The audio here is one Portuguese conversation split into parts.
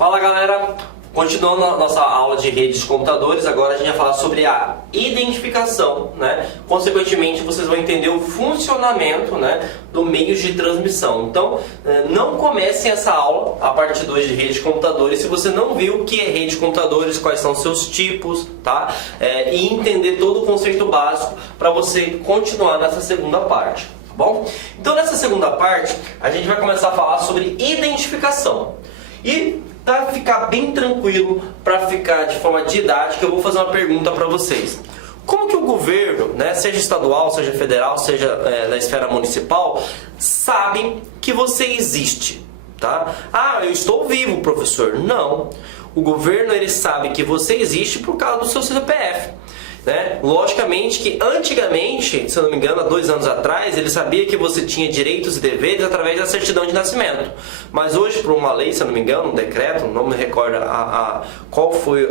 Fala galera, continuando a nossa aula de redes de computadores, agora a gente vai falar sobre a identificação, né? Consequentemente vocês vão entender o funcionamento, né, do meio de transmissão. Então não comecem essa aula, a parte 2 de rede de computadores, se você não viu o que é rede de computadores, quais são seus tipos, tá? E entender todo o conceito básico para você continuar nessa segunda parte. Bom, então nessa segunda parte a gente vai começar a falar sobre identificação. E para ficar bem tranquilo, para ficar de forma didática, eu vou fazer uma pergunta para vocês. Como que o governo, né, seja estadual, seja federal, seja na esfera municipal, sabe que você existe? Tá? Ah, eu estou vivo, professor. Não. O governo ele sabe que você existe por causa do seu CPF. Né? Logicamente que antigamente, se eu não me engano, há 2 anos atrás, ele sabia que você tinha direitos e deveres através da certidão de nascimento. Mas hoje, por uma lei, se eu não me engano, um decreto, não me recordo qual foi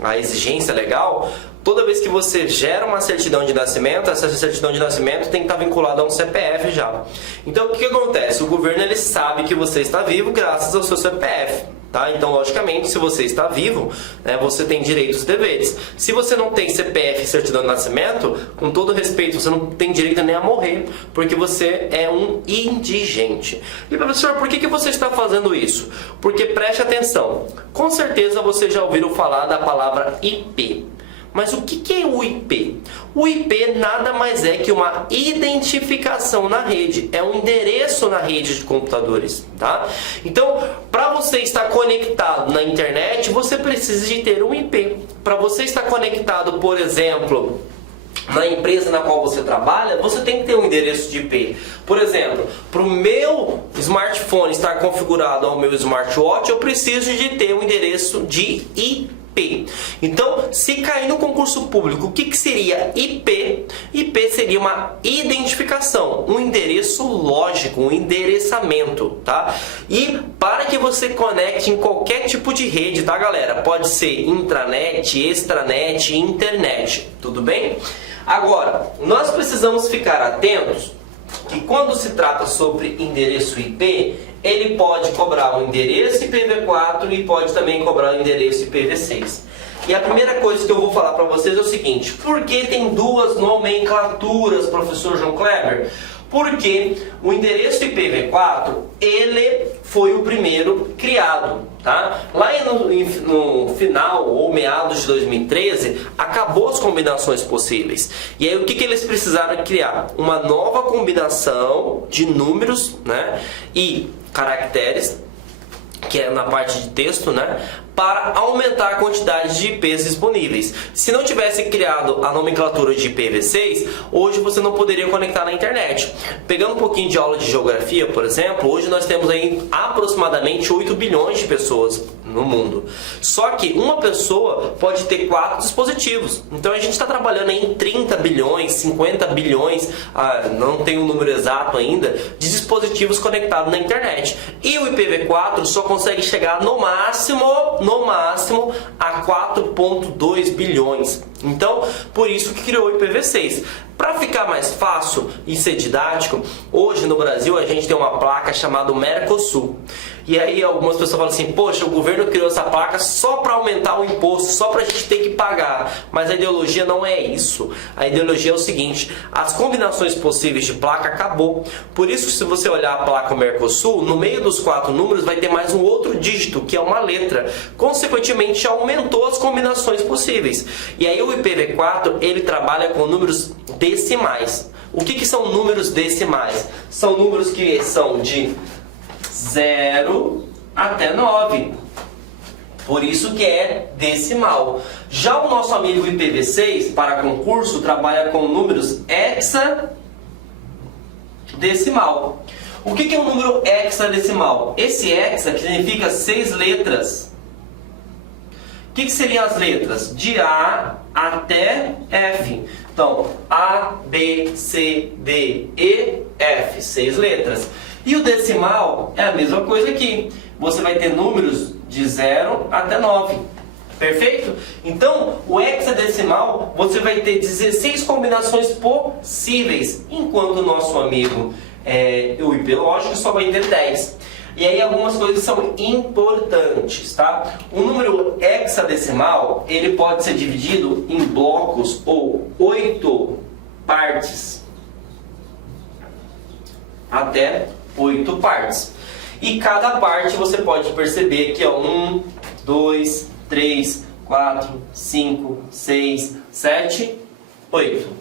a exigência legal, toda vez que você gera uma certidão de nascimento, essa certidão de nascimento tem que estar vinculada a um CPF já. Então o que acontece? O governo ele sabe que você está vivo graças ao seu CPF. Tá? Então, logicamente, se você está vivo, né, você tem direitos e deveres. Se você não tem CPF e certidão de nascimento, com todo respeito, você não tem direito nem a morrer, porque você é um indigente. E professor, por que você está fazendo isso? Porque preste atenção, com certeza você já ouviu falar da palavra IP. Mas o que é o IP? O IP nada mais é que uma identificação na rede, é um endereço na rede de computadores, tá? Então, para você estar conectado na internet, você precisa de ter um IP. Para você estar conectado, por exemplo, na empresa na qual você trabalha, você tem que ter um endereço de IP. Por exemplo, para o meu smartphone estar configurado ao meu smartwatch, eu preciso de ter um endereço de IP. Então, se cair no concurso público, o que seria IP? IP seria uma identificação, um endereço lógico, um endereçamento, tá? E para que você conecte em qualquer tipo de rede, tá, galera? Pode ser intranet, extranet, internet, tudo bem? Agora, nós precisamos ficar atentos que quando se trata sobre endereço IP, ele pode cobrar um endereço IPv4 e pode também cobrar um endereço IPv6. E a primeira coisa que eu vou falar para vocês é o seguinte: por que tem duas nomenclaturas, professor João Kleber? Porque o endereço IPv4, ele foi o primeiro criado, tá? Lá no final ou meados de 2013, acabou as combinações possíveis. E aí o que eles precisaram criar? Uma nova combinação de números, né, e caracteres, que é na parte de texto, né, para aumentar a quantidade de IPs disponíveis. Se não tivesse criado a nomenclatura de IPv6, hoje você não poderia conectar na internet. Pegando um pouquinho de aula de geografia, por exemplo, hoje nós temos aí aproximadamente 8 bilhões de pessoas no mundo. Só que uma pessoa pode ter 4 dispositivos. Então a gente está trabalhando aí em 30 bilhões, 50 bilhões, não tem um número exato ainda, de dispositivos conectados na internet. E o IPv4 só consegue chegar no máximo a 4,2 bilhões. Então, por isso que criou o IPv6. Para ficar mais fácil e ser didático, hoje no Brasil a gente tem uma placa chamada Mercosul. E aí algumas pessoas falam assim: poxa, o governo criou essa placa só para aumentar o imposto, só para a gente ter que pagar. Mas a ideologia não é isso. A ideologia é o seguinte: as combinações possíveis de placa acabou. Por isso, se você olhar a placa Mercosul, no meio dos 4 números vai ter mais um outro dígito, que é uma letra. Consequentemente, aumentou as combinações possíveis. E aí o IPv4, ele trabalha com números decimais. O que são números decimais? São números que são de 0 até 9. Por isso que é decimal. Já o nosso amigo IPv6, para concurso, trabalha com números hexadecimal. O que é um número hexadecimal? Esse hexa que significa 6 letras. O que seriam as letras? De A até F. Então, A, B, C, D, E, F. 6 letras. E o decimal é a mesma coisa aqui. Você vai ter números de 0 até 9. Perfeito? Então, o hexadecimal, você vai ter 16 combinações possíveis, enquanto o nosso amigo o IP lógico só vai ter 10. E aí algumas coisas são importantes, tá? O número hexadecimal, ele pode ser dividido em blocos ou 8 partes. Até 8 partes. E cada parte você pode perceber que é 1, 2, 3, 4, 5, 6, 7, 8.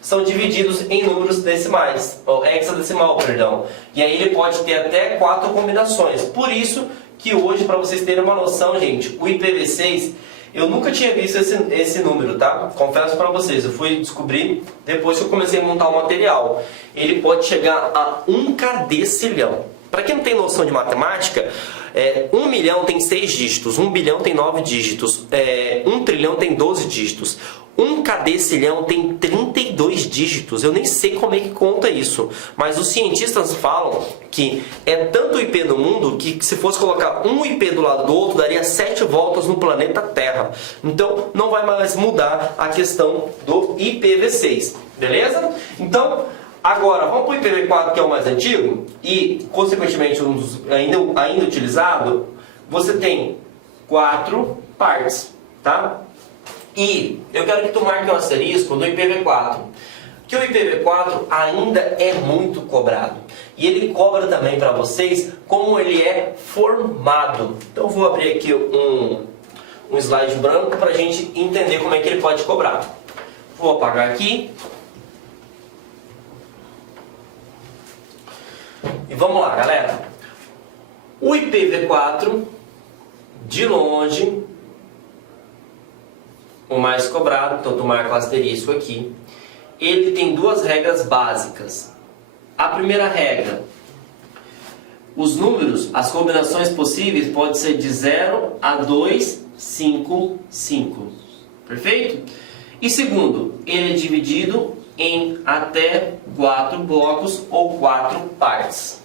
São divididos em números decimais, ou hexadecimal, perdão. E aí ele pode ter até 4 combinações. Por isso que hoje, para vocês terem uma noção, gente, o IPv6, eu nunca tinha visto esse número, tá? Confesso para vocês, eu fui descobrir depois que eu comecei a montar o material. Ele pode chegar a 1 cadecilhão. Para quem não tem noção de matemática, 1 milhão tem 6 dígitos, 1 bilhão tem 9 dígitos, 1 trilhão tem 12 dígitos, 1 cadecilhão tem 32 dígitos. Eu nem sei como é que conta isso, mas os cientistas falam que é tanto IP no mundo que se fosse colocar um IP do lado do outro, daria 7 voltas no planeta Terra. Então não vai mais mudar a questão do IPv6, beleza? Então, agora, vamos para o IPv4, que é o mais antigo, e, consequentemente, um dos ainda utilizado. Você tem 4 partes, tá? E eu quero que tu marque um asterisco no IPv4, que o IPv4 ainda é muito cobrado. E ele cobra também para vocês como ele é formado. Então, eu vou abrir aqui um slide branco para a gente entender como é que ele pode cobrar. Vou apagar aqui. E vamos lá, galera. O IPv4, de longe, o mais cobrado, então tu marca o asterisco aqui. Ele tem 2 regras básicas. A primeira regra: os números, as combinações possíveis podem ser de 0 a 255. Perfeito? E segundo, ele é dividido em até 4 blocos ou 4 partes.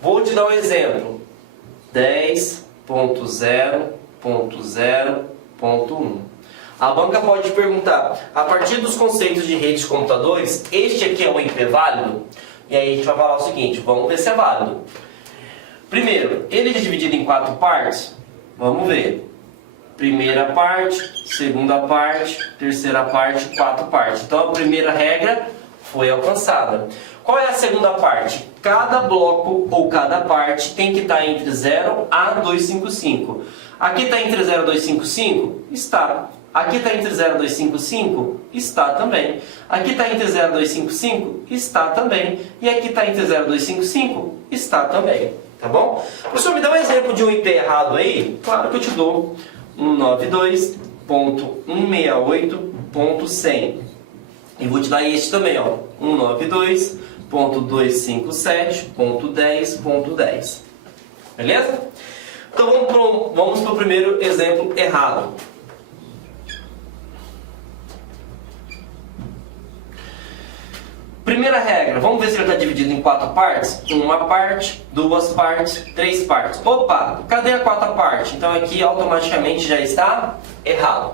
Vou te dar um exemplo. 10.0.0.1. A banca pode te perguntar, a partir dos conceitos de redes de computadores, este aqui é um IP válido? E aí a gente vai falar o seguinte, vamos ver se é válido. Primeiro, ele é dividido em 4 partes? Vamos ver. Primeira parte, segunda parte, terceira parte, 4 partes. Então a primeira regra foi alcançada. Qual é a segunda parte? Cada bloco ou cada parte tem que estar entre 0 a 255. Aqui está entre 0 e 255? Está. Aqui está entre 0 e 255? Está também. Aqui está entre 0 e 255? Está também. E aqui está entre 0 e 255? Está também. Tá bom? Professor, me dá um exemplo de um IP errado aí? Claro que eu te dou. 192.168.100. E vou te dar este também, ó. 192.257.10.10. Beleza? Então vamos para o primeiro exemplo errado. Primeira regra, vamos ver se ele está dividido em 4 partes? 1 parte, 2 partes, 3 partes. Opa, cadê a 4ª parte? Então aqui automaticamente já está errado.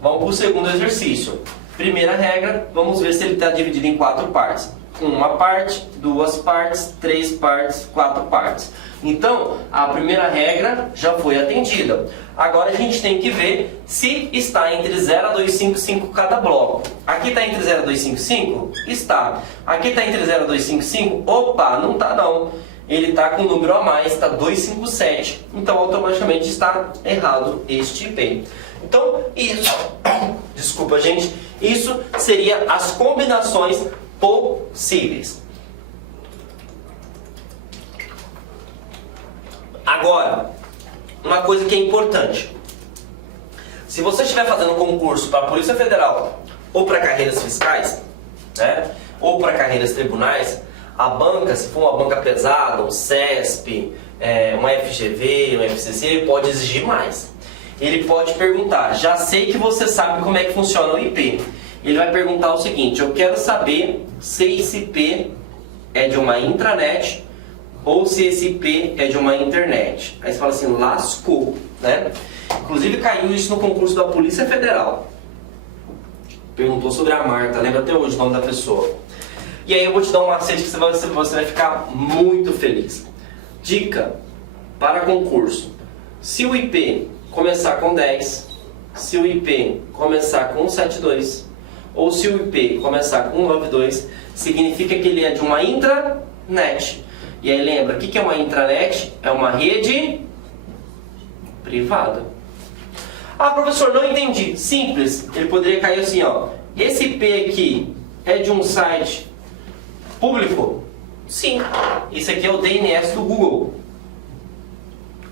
Vamos para o segundo exercício. Primeira regra, vamos ver se ele está dividido em 4 partes. 1 parte, 2 partes, 3 partes, 4 partes. Então, a primeira regra já foi atendida. Agora a gente tem que ver se está entre 0 a 255 cada bloco. Aqui está entre 0 a 255? Está. Aqui está entre 0 a 255? Opa, não está não. Ele está com um número a mais, está 257. Então, automaticamente está errado este IP. Então, isso... Desculpa, gente. Isso seria as combinações possíveis. Agora, uma coisa que é importante. Se você estiver fazendo concurso para a Polícia Federal ou para carreiras fiscais, né, ou para carreiras tribunais, a banca, se for uma banca pesada, um CESP, uma FGV, um FCC, ele pode exigir mais. Ele pode perguntar, já sei que você sabe como é que funciona o IP. Ele vai perguntar o seguinte, eu quero saber se esse IP é de uma intranet ou se esse IP é de uma internet. Aí você fala assim, lascou, né? Inclusive caiu isso no concurso da Polícia Federal. Perguntou sobre a Marta, lembra até hoje o nome da pessoa. E aí eu vou te dar um macete que você vai ficar muito feliz. Dica para concurso: se o IP começar com 10, se o IP começar com 72 ou se o IP começar com 92, significa que ele é de uma intranet. E aí lembra, o que é uma intranet? É uma rede privada. Ah, professor, não entendi. Simples, ele poderia cair assim, ó. Esse IP aqui é de um site público? Sim. Esse aqui é o DNS do Google.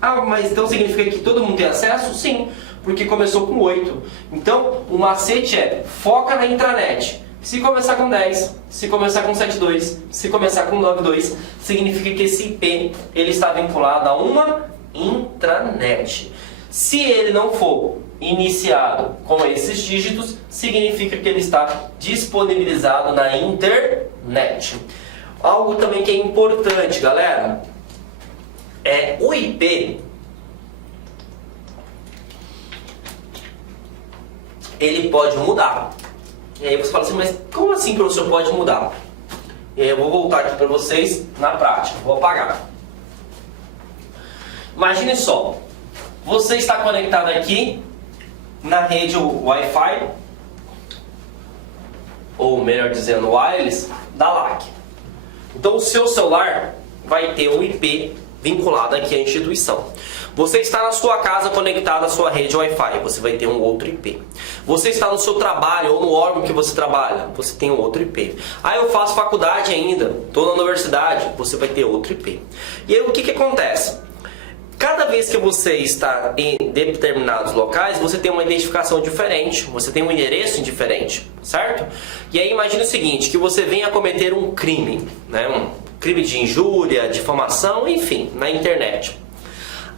Ah, mas então significa que todo mundo tem acesso? Sim, porque começou com 8. Então, o macete é: foca na intranet. Se começar com 10, se começar com 72, se começar com 92, significa que esse IP ele está vinculado a uma intranet. Se ele não for iniciado com esses dígitos, significa que ele está disponibilizado na internet. Algo também que é importante, galera, é o IP. Ele pode mudar. E aí você fala assim, mas como assim, professor, pode mudar? E aí eu vou voltar aqui para vocês na prática. Vou apagar. Imagine só, você está conectado aqui na rede Wi-Fi, ou melhor dizendo, wireless, da LAC. Então o seu celular vai ter um IP vinculado aqui à instituição. Você está na sua casa conectado à sua rede Wi-Fi, você vai ter um outro IP. Você está no seu trabalho ou no órgão que você trabalha, você tem um outro IP. Ah, eu faço faculdade ainda, estou na universidade, você vai ter outro IP. E aí o que acontece? Cada vez que você está em determinados locais, você tem uma identificação diferente, você tem um endereço diferente, certo? E aí imagine o seguinte, que você venha cometer um crime, né? Um crime de injúria, difamação, enfim, na internet.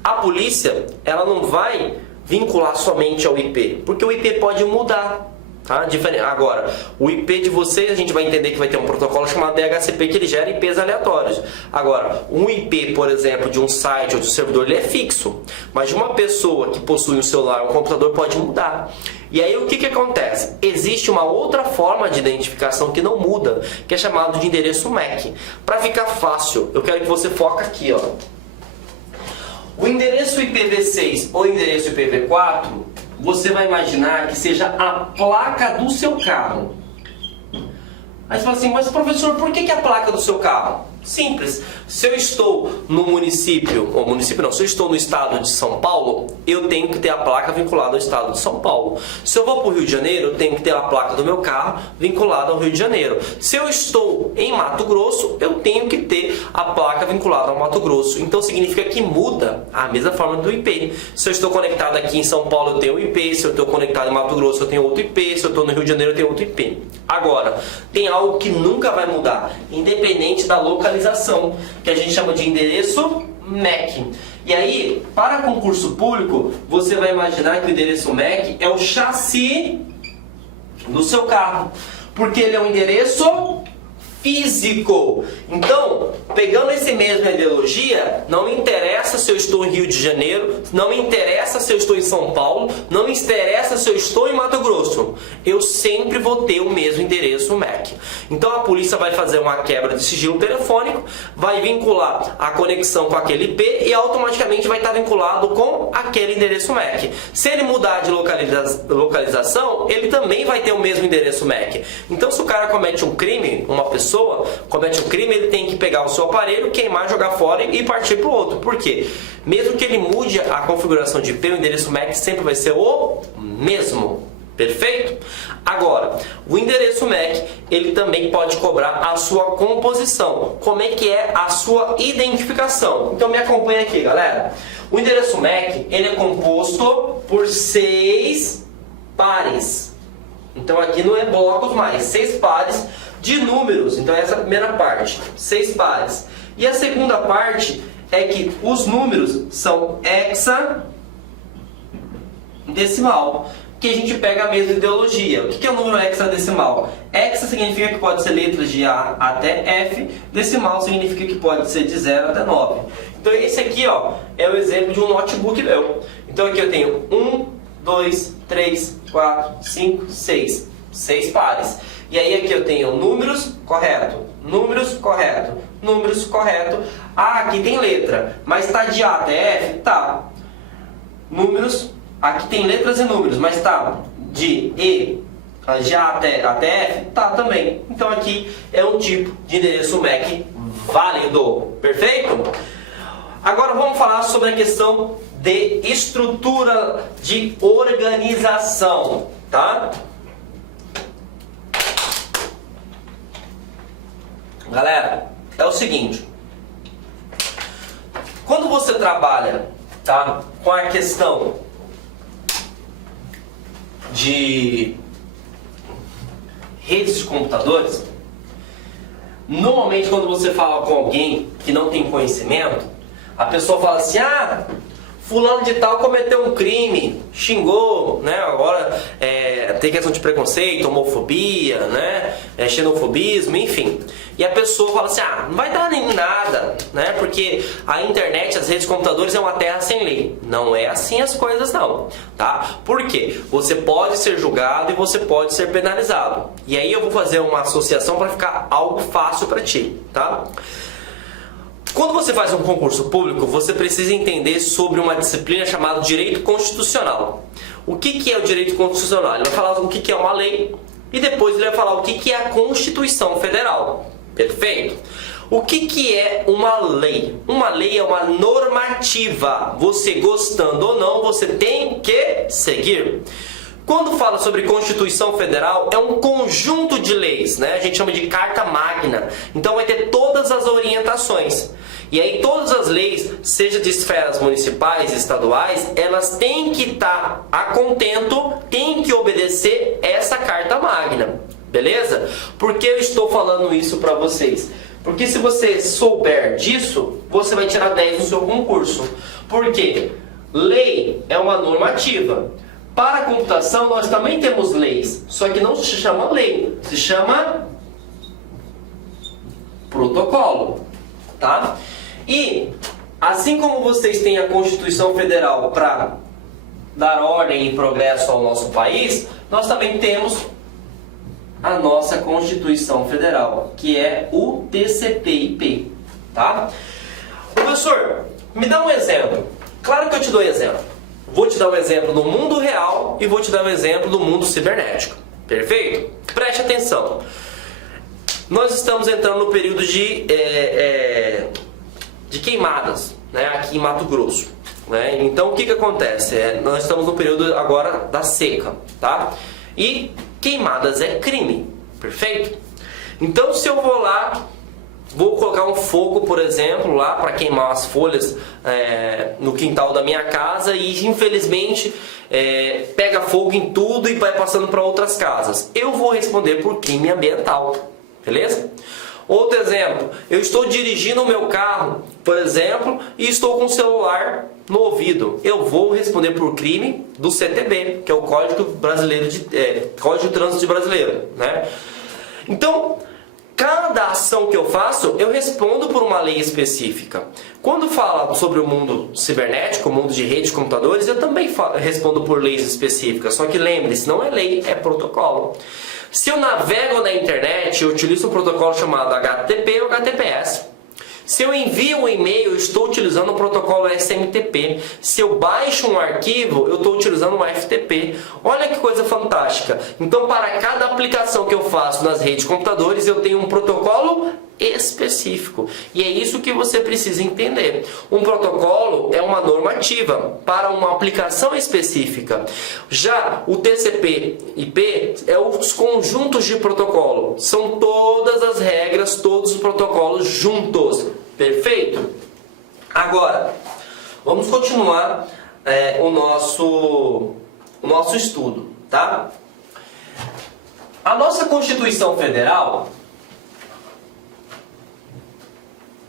A polícia, ela não vai vincular somente ao IP, porque o IP pode mudar. Tá? Agora, o IP de vocês, a gente vai entender que vai ter um protocolo chamado DHCP, que ele gera IPs aleatórios. Agora, um IP, por exemplo, de um site ou de um servidor, ele é fixo. Mas de uma pessoa que possui um celular ou um computador pode mudar. E aí o que acontece? Existe uma outra forma de identificação que não muda, que é chamado de endereço MAC. Para ficar fácil, eu quero que você foque aqui, ó. O endereço IPv6 ou endereço IPv4, você vai imaginar que seja a placa do seu carro. Aí você fala assim, mas professor, por que a placa do seu carro? Simples. Se eu estou no município, ou município não, se eu estou no estado de São Paulo, eu tenho que ter a placa vinculada ao estado de São Paulo. Se eu vou para o Rio de Janeiro, eu tenho que ter a placa do meu carro vinculada ao Rio de Janeiro. Se eu estou em Mato Grosso, eu tenho que ter a placa vinculada ao Mato Grosso. Então significa que muda a mesma forma do IP. Se eu estou conectado aqui em São Paulo, eu tenho um IP. Se eu estou conectado em Mato Grosso, eu tenho outro IP. Se eu estou no Rio de Janeiro, eu tenho outro IP. Agora, tem algo que nunca vai mudar, independente da localização, que a gente chama de endereço MAC. E aí, para concurso público, você vai imaginar que o endereço MAC é o chassi do seu carro, porque ele é um endereço físico. Então, pegando esse mesmo ideologia, não me interessa se eu estou em Rio de Janeiro, não me interessa se eu estou em São Paulo, não me interessa se eu estou em Mato Grosso. Eu sempre vou ter o mesmo endereço MAC. Então a polícia vai fazer uma quebra de sigilo telefônico, vai vincular a conexão com aquele IP e automaticamente vai estar vinculado com aquele endereço MAC. Se ele mudar de localização, ele também vai ter o mesmo endereço MAC. Então se o cara comete um crime, uma pessoa comete um crime, ele tem que pegar o seu aparelho, queimar, jogar fora e partir para o outro. Por quê? Mesmo que ele mude a configuração de IP, o endereço MAC sempre vai ser o mesmo. Perfeito? Agora, o endereço MAC, ele também pode cobrar a sua composição. Como é que é a sua identificação? Então me acompanha aqui, galera. O endereço MAC, ele é composto por 6 pares. Então aqui não é blocos mais, 6 pares de números. Então essa é a primeira parte, 6 pares. E a segunda parte é que os números são hexadecimal, que a gente pega a mesma ideologia. O que é o número hexadecimal? Hexa significa que pode ser letras de A até F, decimal significa que pode ser de 0 até 9. Então esse aqui, ó, é o exemplo de um notebook meu. Então aqui eu tenho 1, 2, 3, 4, 5, 6. 6 pares. E aí aqui eu tenho números, correto, números, correto, números, correto. Ah, aqui tem letra, mas está de A até F? Tá. Números, aqui tem letras e números, mas está de E, de A até F? Tá também. Então aqui é um tipo de endereço MAC válido. Perfeito? Agora vamos falar sobre a questão de estrutura de organização, tá? Galera, é o seguinte, quando você trabalha, tá, com a questão de redes de computadores, normalmente quando você fala com alguém que não tem conhecimento, a pessoa fala assim, ah, fulano de tal cometeu um crime, xingou, né? Agora tem questão de preconceito, homofobia, né? Xenofobismo, enfim. E a pessoa fala assim, ah, não vai dar nem nada, né? Porque a internet, as redes de computadores é uma terra sem lei. Não é assim as coisas não, tá? Por quê? Você pode ser julgado e você pode ser penalizado. E aí eu vou fazer uma associação para ficar algo fácil para ti, tá? Quando você faz um concurso público, você precisa entender sobre uma disciplina chamada Direito Constitucional. O que é o Direito Constitucional? Ele vai falar o que é uma lei e depois ele vai falar o que é a Constituição Federal. Perfeito? O que é uma lei? Uma lei é uma normativa. Você gostando ou não, você tem que seguir. Quando fala sobre Constituição Federal, é um conjunto de leis, né? A gente chama de Carta Magna. Então vai ter todas as orientações. E aí todas as leis, seja de esferas municipais, estaduais, elas têm que estar a contento, têm que obedecer essa Carta Magna. Beleza? Por que eu estou falando isso para vocês? Porque se você souber disso, você vai tirar 10 no seu concurso. Por quê? Lei é uma normativa. Para a computação, nós também temos leis, só que não se chama lei, se chama protocolo, tá? E, assim como vocês têm a Constituição Federal para dar ordem e progresso ao nosso país, nós também temos a nossa Constituição Federal, que é o TCP/IP, tá? Professor, me dá um exemplo. Claro que eu te dou exemplo. Vou te dar um exemplo do mundo real e vou te dar um exemplo do mundo cibernético. Perfeito? Preste atenção. Nós estamos entrando no período de queimadas, né, aqui em Mato Grosso. Né? Então o que acontece? Nós estamos no período agora da seca, tá? E queimadas é crime. Perfeito? Então se eu vou lá, vou colocar um fogo, por exemplo, lá para queimar as folhas no quintal da minha casa e infelizmente pega fogo em tudo e vai passando para outras casas. Eu vou responder por crime ambiental, beleza? Outro exemplo, eu estou dirigindo o meu carro, por exemplo, e estou com o celular no ouvido. Eu vou responder por crime do CTB, que é o Código Brasileiro Código de Trânsito Brasileiro, né? Então, cada ação que eu faço, eu respondo por uma lei específica. Quando fala sobre o mundo cibernético, o mundo de redes de computadores, eu também respondo por leis específicas. Só que lembre-se, não é lei, é protocolo. Se eu navego na internet, eu utilizo um protocolo chamado HTTP ou HTTPS. Se eu envio um e-mail, eu estou utilizando o protocolo SMTP. Se eu baixo um arquivo, eu estou utilizando um FTP. Olha que coisa fantástica. Então, para cada aplicação que eu faço nas redes de computadores, eu tenho um protocolo específico. E é isso que você precisa entender. Um protocolo é uma normativa para uma aplicação específica. Já o TCP/IP é os conjuntos de protocolo. São todas as regras, todos os protocolos juntos. Perfeito? Agora, vamos continuar o nosso estudo, tá? A nossa Constituição Federal,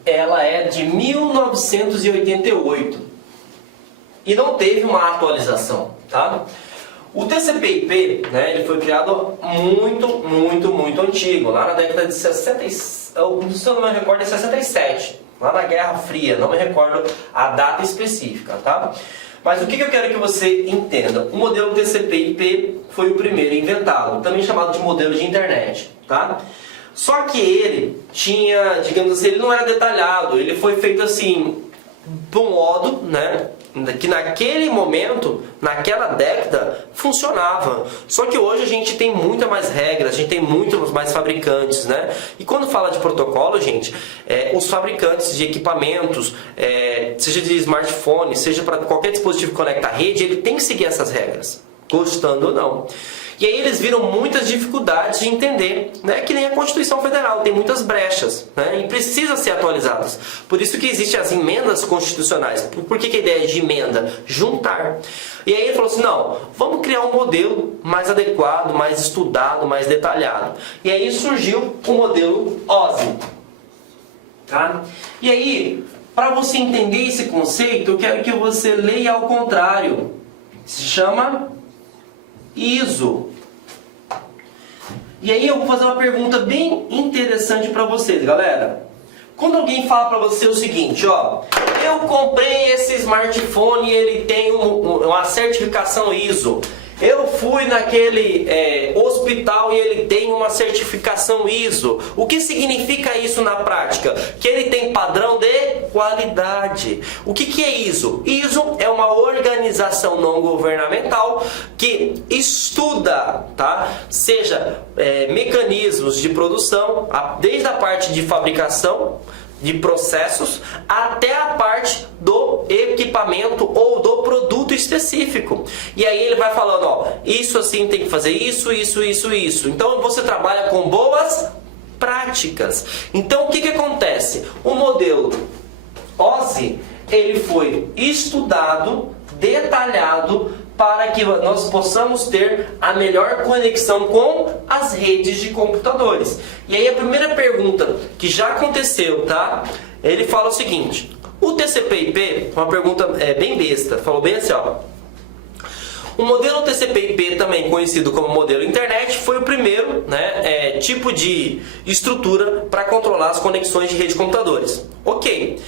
ela é de 1988 e não teve uma atualização, tá? O TCP/IP, né, ele foi criado muito antigo, lá na década de 60, se eu não me recordo, é 67, lá na Guerra Fria, não me recordo a data específica, tá? Mas o que eu quero que você entenda? O modelo TCP/IP foi o primeiro inventado, também chamado de modelo de internet, tá? Só que ele tinha, digamos assim, ele não era detalhado, ele foi feito assim, de um modo, né, que naquele momento, naquela década, funcionava. Só que hoje a gente tem muita mais regras, a gente tem muitos mais fabricantes, né? E quando fala de protocolo, gente, os fabricantes de equipamentos, seja de smartphone, seja para qualquer dispositivo que conecta à rede, ele tem que seguir essas regras, gostando ou não. E aí eles viram muitas dificuldades de entender, né? Que nem a Constituição Federal, tem muitas brechas, né? E precisa ser atualizadas. Por isso que existem as emendas constitucionais. Por que a ideia de emenda? Juntar. E aí ele falou assim, não, vamos criar um modelo mais adequado, mais estudado, mais detalhado. E aí surgiu o modelo OSI. Tá? E aí, para você entender esse conceito, eu quero que você leia ao contrário. Se chama ISO. E aí eu vou fazer uma pergunta bem interessante para vocês, galera. Quando alguém fala para você o seguinte, ó, eu comprei esse smartphone e ele tem uma certificação ISO. Eu fui naquele hospital e ele tem uma certificação ISO. O que significa isso na prática? Que ele tem padrão de qualidade. O que é ISO? ISO é uma organização não governamental que estuda, tá? Seja mecanismos de produção, desde a parte de fabricação, de processos, até a parte do equipamento ou do produto específico. E aí ele vai falando, ó, isso assim tem que fazer isso, isso, isso, isso. Então você trabalha com boas práticas. Então o que acontece? O modelo OSI, ele foi estudado, detalhado, para que nós possamos ter a melhor conexão com as redes de computadores. E aí a primeira pergunta que já aconteceu, tá? Ele fala o seguinte, o TCP/IP, uma pergunta bem besta, falou bem assim, ó. O modelo TCP/IP, também conhecido como modelo internet, foi o primeiro, né, tipo de estrutura para controlar as conexões de rede de computadores. Ok.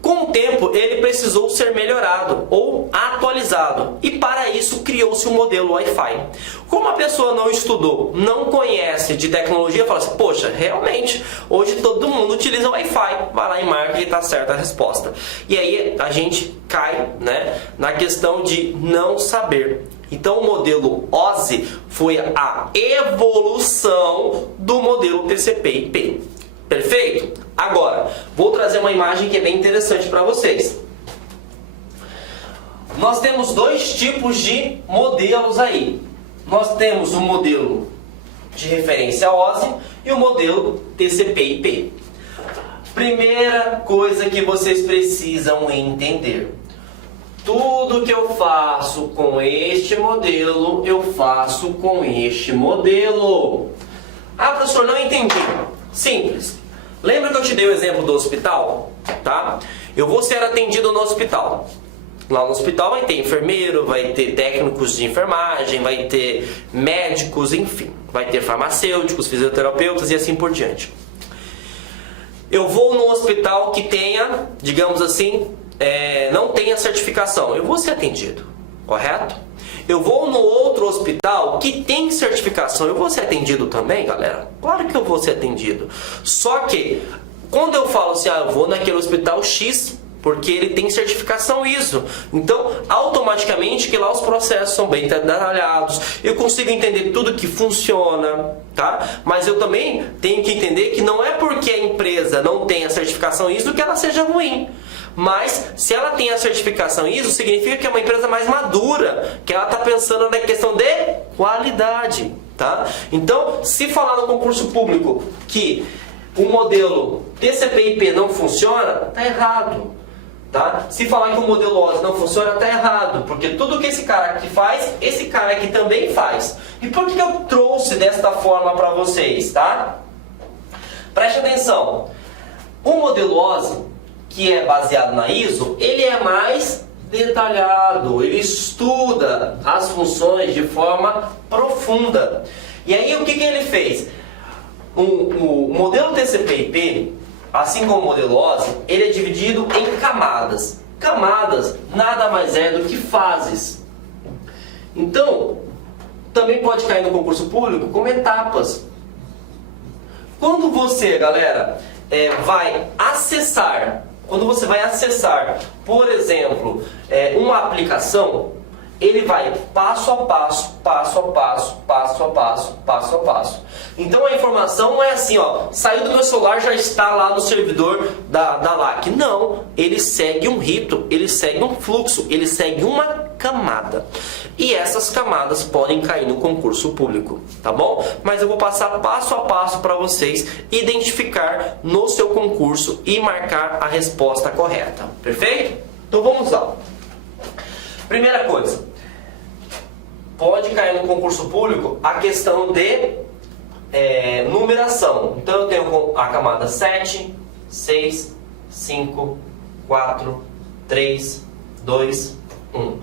Com o tempo, ele precisou ser melhorado ou atualizado e para isso criou-se o modelo Wi-Fi. Como a pessoa não estudou, não conhece de tecnologia, fala assim, poxa, realmente, hoje todo mundo utiliza Wi-Fi, vai lá e marca e está certa a resposta. E aí a gente cai, né, na questão de não saber. Então o modelo OSI foi a evolução do modelo TCP/IP. Perfeito? Agora, vou trazer uma imagem que é bem interessante para vocês. Nós temos dois tipos de modelos aí. Nós temos o modelo de referência OSI e o modelo TCP/IP. Primeira coisa que vocês precisam entender. Tudo que eu faço com este modelo, eu faço com este modelo. Ah, professor, não entendi. Simples. Lembra que eu te dei o exemplo do hospital? Tá? Eu vou ser atendido no hospital. Lá no hospital vai ter enfermeiro, vai ter técnicos de enfermagem, vai ter médicos, enfim. Vai ter farmacêuticos, fisioterapeutas e assim por diante. Eu vou num hospital que tenha, digamos assim, não tenha certificação. Eu vou ser atendido, correto? Eu vou no outro hospital que tem certificação, eu vou ser atendido também, galera? Claro que eu vou ser atendido. Só que, quando eu falo assim, eu vou naquele hospital X, porque ele tem certificação ISO. Então, automaticamente, que lá os processos são bem detalhados, eu consigo entender tudo que funciona, tá? Mas eu também tenho que entender que não é porque a empresa não tem a certificação ISO que ela seja ruim. Mas, se ela tem a certificação ISO, significa que é uma empresa mais madura, que ela está pensando na questão de qualidade, tá? Então, se falar no concurso público que o modelo TCP/IP não funciona, tá errado, tá? Se falar que o modelo OSI não funciona, tá errado, porque tudo que esse cara aqui faz, esse cara aqui também faz. E por que eu trouxe desta forma para vocês, tá? Preste atenção. O modelo OSI, que é baseado na ISO, ele é mais detalhado, ele estuda as funções de forma profunda. E aí o que ele fez? O modelo TCP/IP, assim como o modelo OSI, ele é dividido em camadas. Camadas nada mais é do que fases. Então, também pode cair no concurso público como etapas. Quando você, galera, quando você vai acessar, por exemplo, uma aplicação, ele vai passo a passo, passo a passo, passo a passo, passo a passo. Então a informação não é assim, ó, saiu do meu celular, já está lá no servidor da LAC. Não, ele segue um rito, ele segue um fluxo, ele segue uma camada. E essas camadas podem cair no concurso público, tá bom? Mas eu vou passar passo a passo para vocês identificar no seu concurso e marcar a resposta correta. Perfeito? Então vamos lá. Primeira coisa, pode cair no concurso público a questão de numeração. Então eu tenho a camada 7, 6, 5, 4, 3, 2, 1.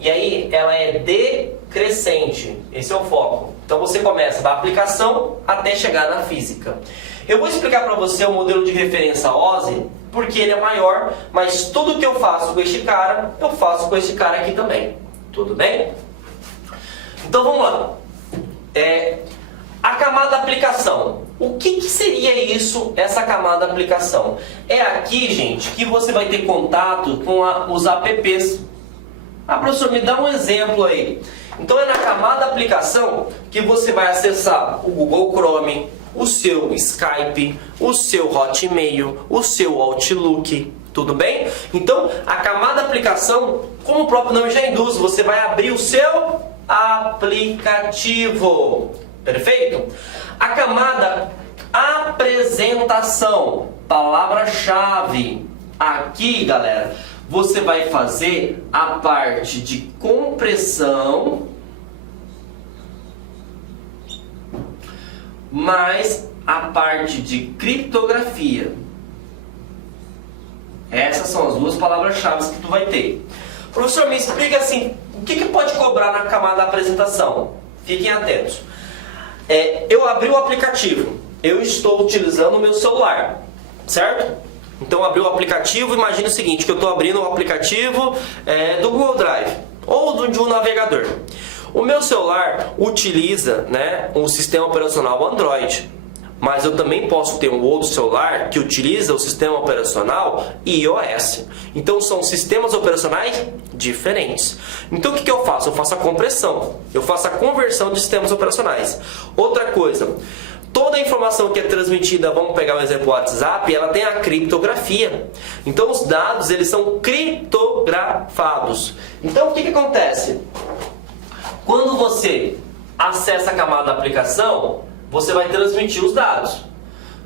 E aí ela é decrescente, esse é o foco. Então você começa da aplicação até chegar na física. Eu vou explicar para você o modelo de referência OSI, porque ele é maior, mas tudo que eu faço com este cara, eu faço com este cara aqui também. Tudo bem? Então vamos lá. A camada aplicação. O que seria isso, essa camada aplicação? É aqui, gente, que você vai ter contato com os apps. Professor, me dá um exemplo aí. Então é na camada aplicação que você vai acessar o Google Chrome, o seu Skype, o seu Hotmail, o seu Outlook, tudo bem? Então, a camada aplicação, como o próprio nome já induz, você vai abrir o seu aplicativo, perfeito? A camada apresentação, palavra-chave, aqui, galera, você vai fazer a parte de compressão mais a parte de criptografia. Essas são as duas palavras-chave que tu vai ter. Professor, me explica assim, o que pode cobrar na camada apresentação? Fiquem atentos. Eu abri o aplicativo, eu estou utilizando o meu celular, certo? Então abri o aplicativo, imagine o seguinte, que eu estou abrindo o aplicativo do Google Drive ou de um navegador. O meu celular utiliza, um sistema operacional Android, mas eu também posso ter um outro celular que utiliza o sistema operacional iOS. Então são sistemas operacionais diferentes. Então o que eu faço? Eu faço a compressão, eu faço a conversão de sistemas operacionais. Outra coisa, toda a informação que é transmitida, vamos pegar um exemplo WhatsApp, ela tem a criptografia. Então os dados, eles são criptografados. Então o que acontece? Quando você acessa a camada da aplicação, você vai transmitir os dados.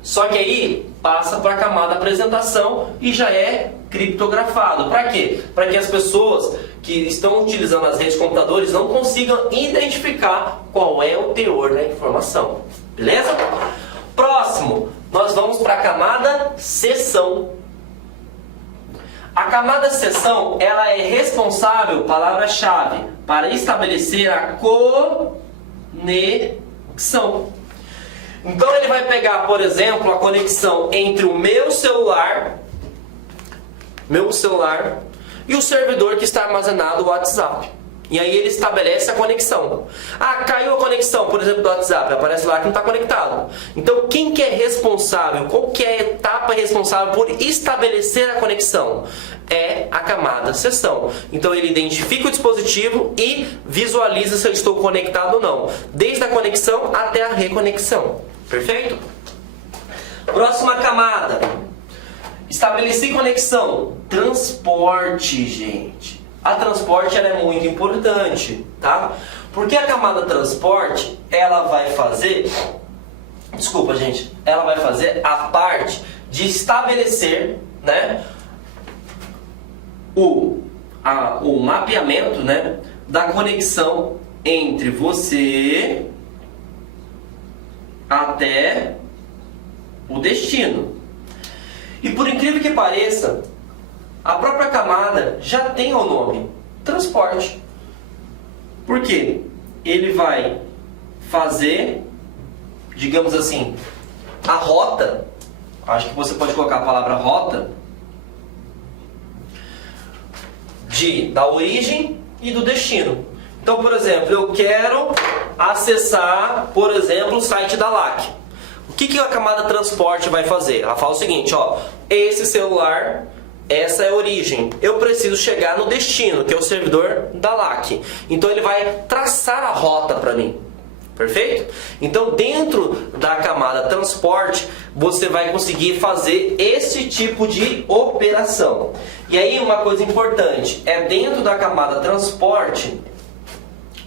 Só que aí passa para a camada da apresentação e já é criptografado. Para quê? Para que as pessoas que estão utilizando as redes de computadores não consigam identificar qual é o teor da informação. Beleza? Próximo, nós vamos para a camada seção. A camada seção, ela é responsável, palavra-chave, para estabelecer a conexão. Então ele vai pegar, por exemplo, a conexão entre o meu celular e o servidor que está armazenado no WhatsApp. E aí ele estabelece a conexão. Caiu a conexão, por exemplo, do WhatsApp, aparece lá que não está conectado. Então quem que é responsável, qual que é a etapa responsável por estabelecer a conexão? É a camada seção. Então ele identifica o dispositivo e visualiza se eu estou conectado ou não. Desde a conexão até a reconexão. Perfeito? Próxima camada. Estabelecer conexão. Transporte, gente. A transporte ela é muito importante, tá? Porque a camada transporte, ela vai fazer... Desculpa, gente. Ela vai fazer a parte de estabelecer, o mapeamento, da conexão entre você até o destino. E por incrível que pareça, a própria camada já tem o nome, transporte. Por quê? Ele vai fazer, digamos assim, a rota. Acho que você pode colocar a palavra rota. da origem e do destino. Então, por exemplo, eu quero acessar, por exemplo, o site da LAC. O que a camada transporte vai fazer? Ela fala o seguinte, ó, esse celular, essa é a origem. Eu preciso chegar no destino, que é o servidor da LAC. Então ele vai traçar a rota para mim. Perfeito? Então, dentro da camada transporte, você vai conseguir fazer esse tipo de operação. E aí, uma coisa importante, é dentro da camada transporte,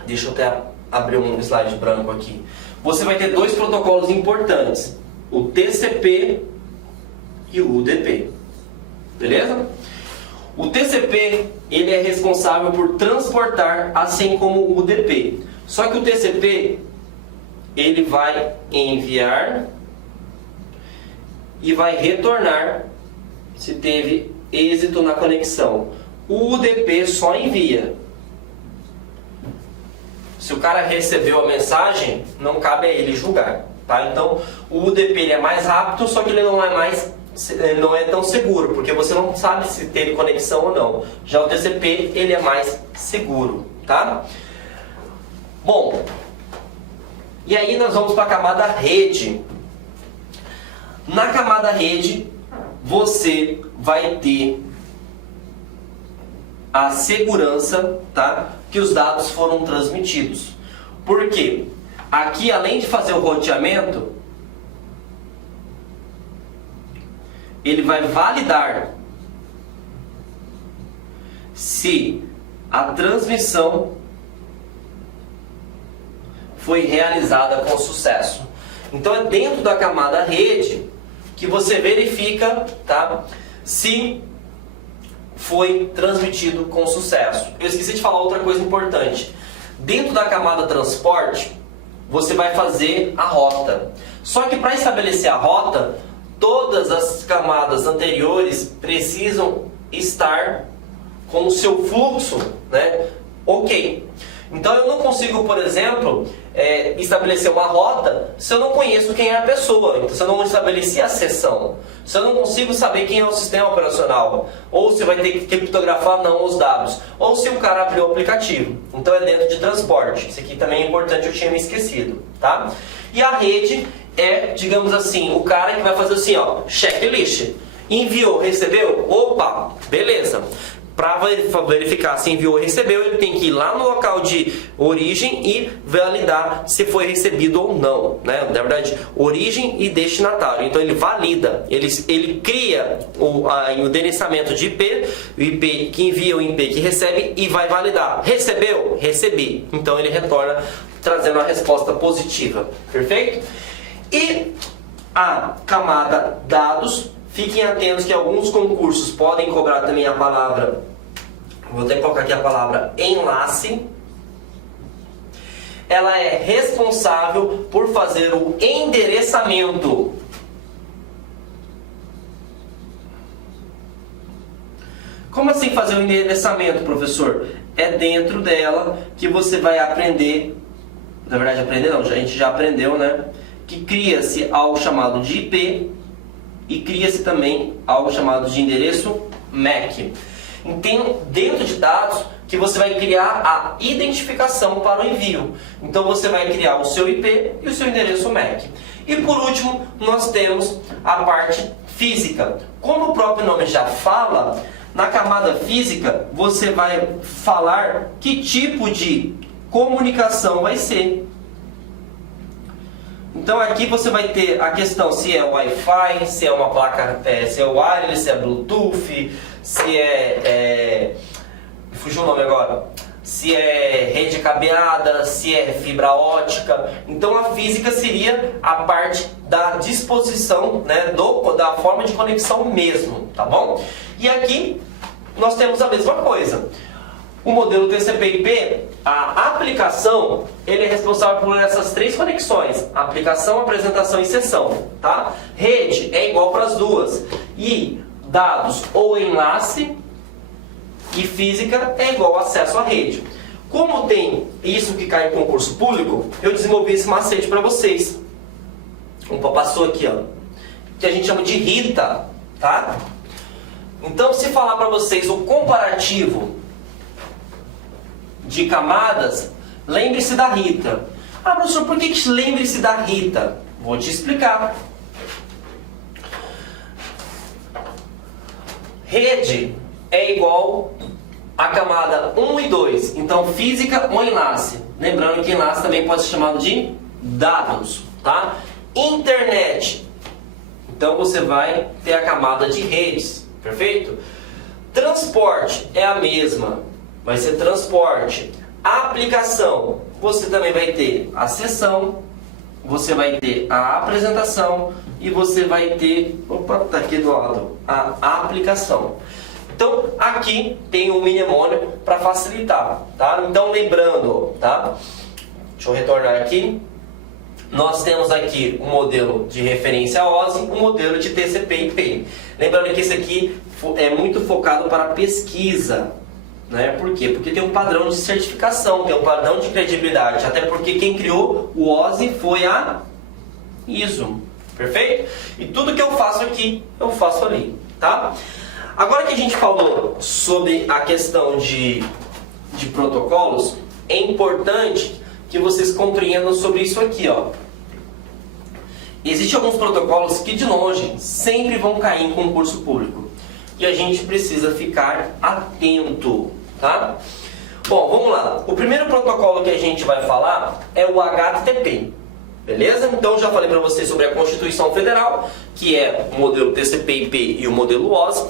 deixa eu até abrir um slide branco aqui, você vai ter dois protocolos importantes, o TCP e o UDP. Beleza? O TCP, ele é responsável por transportar, assim como o UDP. Só que o TCP, ele vai enviar e vai retornar se teve êxito na conexão. O UDP só envia. Se o cara recebeu a mensagem, não cabe a ele julgar, tá? Então, o UDP ele é mais rápido, só que ele não é tão seguro, porque você não sabe se teve conexão ou não. Já o TCP, ele é mais seguro, tá? Bom, e aí nós vamos para a camada rede. Na camada rede, você vai ter a segurança, tá? Que os dados foram transmitidos. Por quê? Aqui, além de fazer o roteamento, ele vai validar se a transmissão foi realizada com sucesso. Então é dentro da camada rede que você verifica, tá, se foi transmitido com sucesso. Eu esqueci de falar outra coisa importante. Dentro da camada transporte, você vai fazer a rota. Só que para estabelecer a rota, todas as camadas anteriores precisam estar com o seu fluxo, né, ok. Então eu não consigo, por exemplo, estabelecer uma rota se eu não conheço quem é a pessoa, então, se eu não estabeleci a sessão, se eu não consigo saber quem é o sistema operacional, ou se vai ter que criptografar não os dados, ou se o cara abriu o aplicativo. Então é dentro de transporte. Isso aqui também é importante, eu tinha me esquecido, tá? E a rede é, digamos assim, o cara que vai fazer assim, ó, checklist. Enviou, recebeu? Opa, beleza. Para verificar se enviou ou recebeu, ele tem que ir lá no local de origem e validar se foi recebido ou não, né? Na verdade, origem e destinatário. Então ele valida, ele cria o endereçamento de IP, o IP que envia, o IP que recebe e vai validar. Recebeu? Recebi. Então ele retorna trazendo a resposta positiva. Perfeito? E a camada dados. Fiquem atentos que alguns concursos podem cobrar também a palavra, vou até colocar aqui a palavra enlace. Ela é responsável por fazer o endereçamento. Como assim fazer o endereçamento, professor? É dentro dela que você vai aprender, na verdade aprender não, a gente já aprendeu, né? Que cria-se algo chamado de IP, e cria-se também algo chamado de endereço MAC. Então, dentro de dados, que você vai criar a identificação para o envio. Então, você vai criar o seu IP e o seu endereço MAC. E por último, nós temos a parte física. Como o próprio nome já fala, na camada física, você vai falar que tipo de comunicação vai ser. Então aqui você vai ter a questão se é Wi-Fi, se é uma placa, se é wireless, se é Bluetooth, se fugiu o nome agora, se é rede cabeada, se é fibra ótica. Então a física seria a parte da disposição, né, da forma de conexão mesmo, tá bom? E aqui nós temos a mesma coisa. O modelo TCP/IP, a aplicação, ele é responsável por essas três conexões: aplicação, apresentação e sessão, tá? Rede é igual para as duas. E dados ou enlace e física é igual acesso à rede. Como tem isso que cai em concurso público, eu desenvolvi esse macete para vocês. Opa, passou aqui, ó. Que a gente chama de RITA, tá? Então, se falar para vocês o comparativo de camadas, lembre-se da Rita. Ah, professor, por que lembre-se da Rita? Vou te explicar. Rede é igual a camada 1 e 2. Então, física, um enlace. Lembrando que enlace também pode ser chamado de dados, tá? Internet. Então, você vai ter a camada de redes, perfeito? Transporte é a mesma. Vai ser transporte. Aplicação. Você também vai ter a sessão. Você vai ter a apresentação. E você vai ter, opa, tá aqui do lado, a aplicação. Então, aqui tem um mnemônio para facilitar, tá? Então, lembrando, tá? Deixa eu retornar aqui. Nós temos aqui um modelo de referência OSI, um modelo de TCP/IP. Lembrando que esse aqui é muito focado para pesquisa, né? Por quê? Porque tem um padrão de certificação, tem um padrão de credibilidade. Até porque quem criou o OSI foi a ISO. Perfeito? E tudo que eu faço aqui, eu faço ali, tá? Agora que a gente falou sobre a questão de protocolos, é importante que vocês compreendam sobre isso aqui, ó. Existem alguns protocolos que de longe sempre vão cair em concurso público. E a gente precisa ficar atento, tá? Bom, vamos lá. O primeiro protocolo que a gente vai falar é o HTTP. Beleza? Então já falei para vocês sobre a Constituição Federal, que é o modelo TCP/IP e o modelo OSI.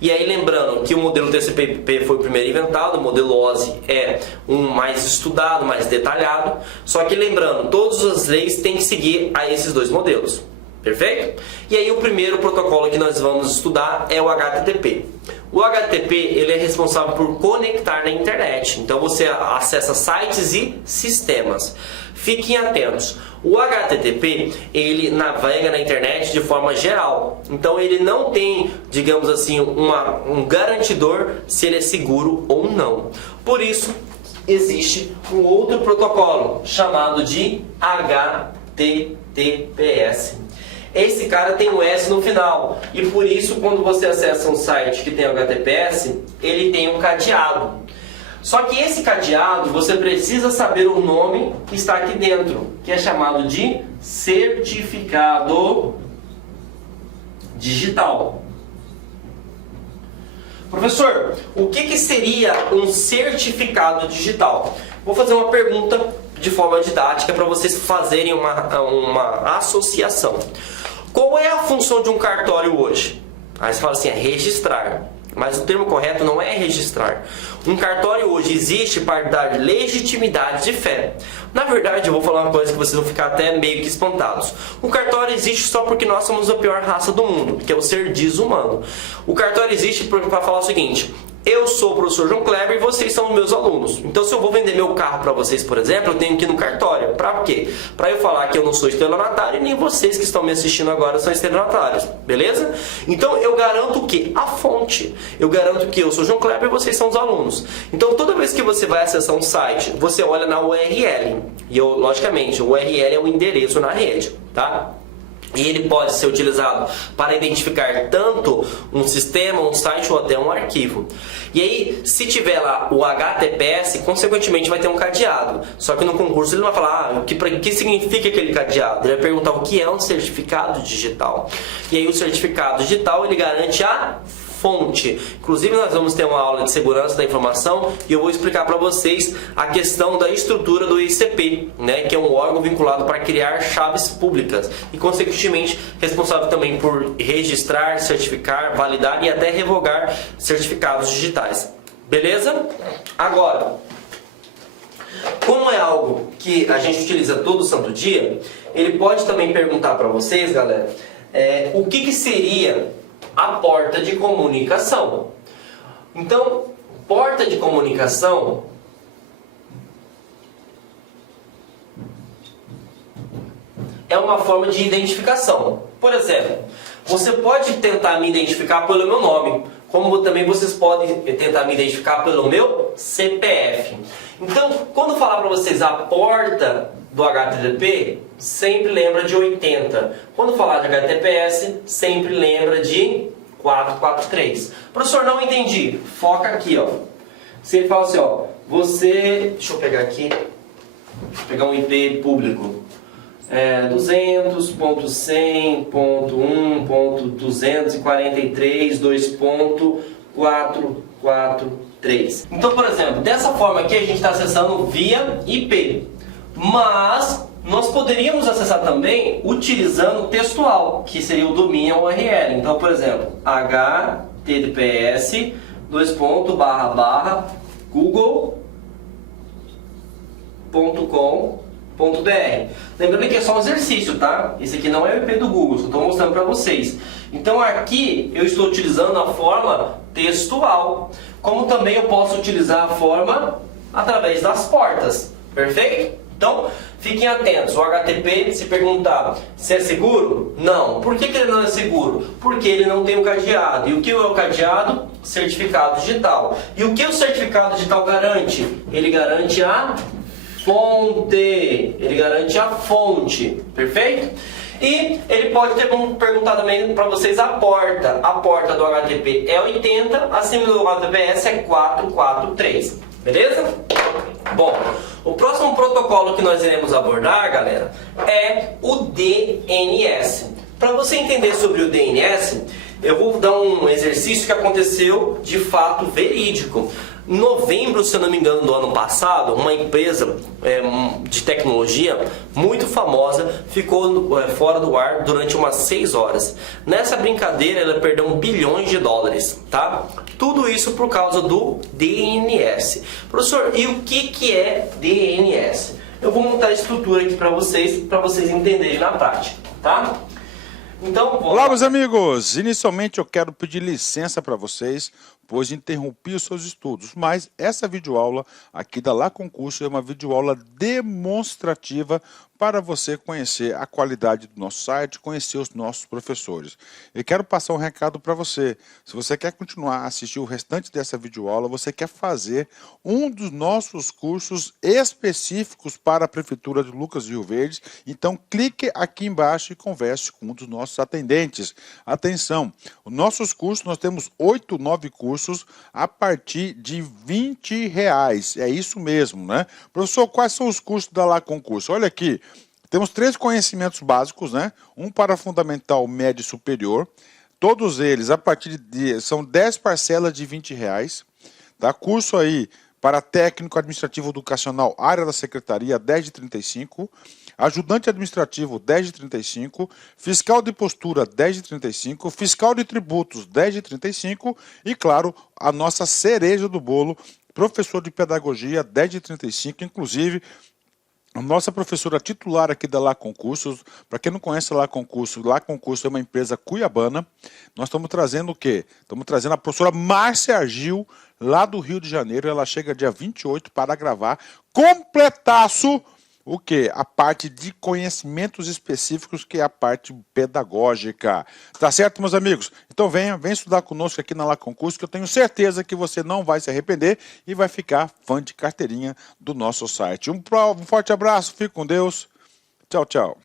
E aí lembrando que o modelo TCP/IP foi o primeiro inventado, o modelo OSI é um mais estudado, mais detalhado. Só que lembrando, todas as leis têm que seguir a esses dois modelos. Perfeito? E aí o primeiro protocolo que nós vamos estudar é o HTTP. O HTTP ele é responsável por conectar na internet. Então você acessa sites e sistemas. Fiquem atentos. O HTTP ele navega na internet de forma geral. Então ele não tem, digamos assim, um garantidor se ele é seguro ou não. Por isso existe um outro protocolo chamado de HTTPS. Esse cara tem um S no final e por isso quando você acessa um site que tem HTTPS, ele tem um cadeado. Só que esse cadeado você precisa saber o nome que está aqui dentro, que é chamado de certificado digital. Professor, o que seria um certificado digital? Vou fazer uma pergunta de forma didática para vocês fazerem uma associação. Qual é a função de um cartório hoje? Aí você fala assim, é registrar. Mas o termo correto não é registrar. Um cartório hoje existe para dar legitimidade de fé. Na verdade, eu vou falar uma coisa que vocês vão ficar até meio que espantados. O cartório existe só porque nós somos a pior raça do mundo, que é o ser desumano. O cartório existe para falar o seguinte: eu sou o professor João Kleber e vocês são os meus alunos. Então, se eu vou vender meu carro para vocês, por exemplo, eu tenho que ir no cartório. Para quê? Para eu falar que eu não sou estelionatário e nem vocês que estão me assistindo agora são estelionatários. Beleza? Então, eu garanto o quê? A fonte. Eu garanto que eu sou João Kleber e vocês são os alunos. Então, toda vez que você vai acessar um site, você olha na URL. E, logicamente, o URL é o endereço na rede, tá? E ele pode ser utilizado para identificar tanto um sistema, um site ou até um arquivo. E aí, se tiver lá o HTTPS, consequentemente vai ter um cadeado. Só que no concurso ele não vai falar o que significa aquele cadeado. Ele vai perguntar o que é um certificado digital. E aí o certificado digital ele garante a fonte. Inclusive nós vamos ter uma aula de segurança da informação e eu vou explicar para vocês a questão da estrutura do ICP, né, que é um órgão vinculado para criar chaves públicas e consequentemente responsável também por registrar, certificar, validar e até revogar certificados digitais. Beleza? Agora, como é algo que a gente utiliza todo santo dia, ele pode também perguntar para vocês, galera, o que seria a porta de comunicação. Então, porta de comunicação é uma forma de identificação. Por exemplo, você pode tentar me identificar pelo meu nome, como também vocês podem tentar me identificar pelo meu CPF. Então, quando falar para vocês a porta do HTTP, sempre lembra de 80. Quando falar de HTTPS, sempre lembra de 443. Professor, não entendi. Foca aqui, ó. Se ele fala assim, ó, deixa eu pegar aqui, vou pegar um IP público. 200.100.243.2.443. Então, por exemplo, dessa forma aqui a gente está acessando via IP, mas nós poderíamos acessar também utilizando o textual, que seria o domínio URL. Então, por exemplo, https google.com.br. Lembrando que é só um exercício, tá? Esse aqui não é o IP do Google, só estou mostrando para vocês. Então aqui eu estou utilizando a forma textual, como também eu posso utilizar a forma através das portas, perfeito? Então fiquem atentos, o HTTP, se perguntar se é seguro, não. Por que ele não é seguro? Porque ele não tem o cadeado. E o que é o cadeado? Certificado digital. E o que o certificado digital garante? Ele garante a fonte, ele garante a fonte, perfeito? E ele pode ter perguntado também para vocês a porta do HTTP é 80, acima do HTTPS é 443, beleza? Bom, o próximo protocolo que nós iremos abordar, galera, é o DNS. Para você entender sobre o DNS, eu vou dar um exercício que aconteceu de fato verídico. Em novembro, se eu não me engano, do ano passado, uma empresa de tecnologia muito famosa ficou fora do ar durante umas 6 horas. Nessa brincadeira, ela perdeu bilhões de dólares, tá? Tudo isso por causa do DNS. Professor, e o que é DNS? Eu vou montar a estrutura aqui para vocês entenderem na prática, tá? Então, olá, meus amigos! Inicialmente eu quero pedir licença para vocês, pois interrompi os seus estudos, mas essa videoaula aqui da Lá Concurso é uma videoaula demonstrativa para você conhecer a qualidade do nosso site, conhecer os nossos professores. Eu quero passar um recado para você. Se você quer continuar a assistir o restante dessa videoaula, você quer fazer um dos nossos cursos específicos para a Prefeitura de Lucas do Rio Verde, então clique aqui embaixo e converse com um dos nossos atendentes. Atenção, os nossos cursos, nós temos 8, 9 cursos a partir de R$20. É isso mesmo, né? Professor, quais são os cursos da Lá Concurso? Olha aqui. Temos 3 conhecimentos básicos, né? Um para fundamental, médio e superior. Todos eles, a partir são 10 parcelas de R$20. Tá? Curso aí para técnico administrativo educacional, área da secretaria, 10 de 35. Ajudante administrativo, 10 de 35. Fiscal de postura, 10 de 35. Fiscal de tributos, 10 de 35. E, claro, a nossa cereja do bolo, professor de pedagogia, 10 de 35. Inclusive, a nossa professora titular aqui da Lá Concursos, para quem não conhece a Lá Concurso é uma empresa cuiabana. Nós estamos trazendo o quê? Estamos trazendo a professora Márcia Argil, lá do Rio de Janeiro. Ela chega dia 28 para gravar completaço o quê? A parte de conhecimentos específicos, que é a parte pedagógica. Tá certo, meus amigos? Então venha estudar conosco aqui na Lá Concurso, que eu tenho certeza que você não vai se arrepender e vai ficar fã de carteirinha do nosso site. Um forte abraço, fique com Deus. Tchau, tchau.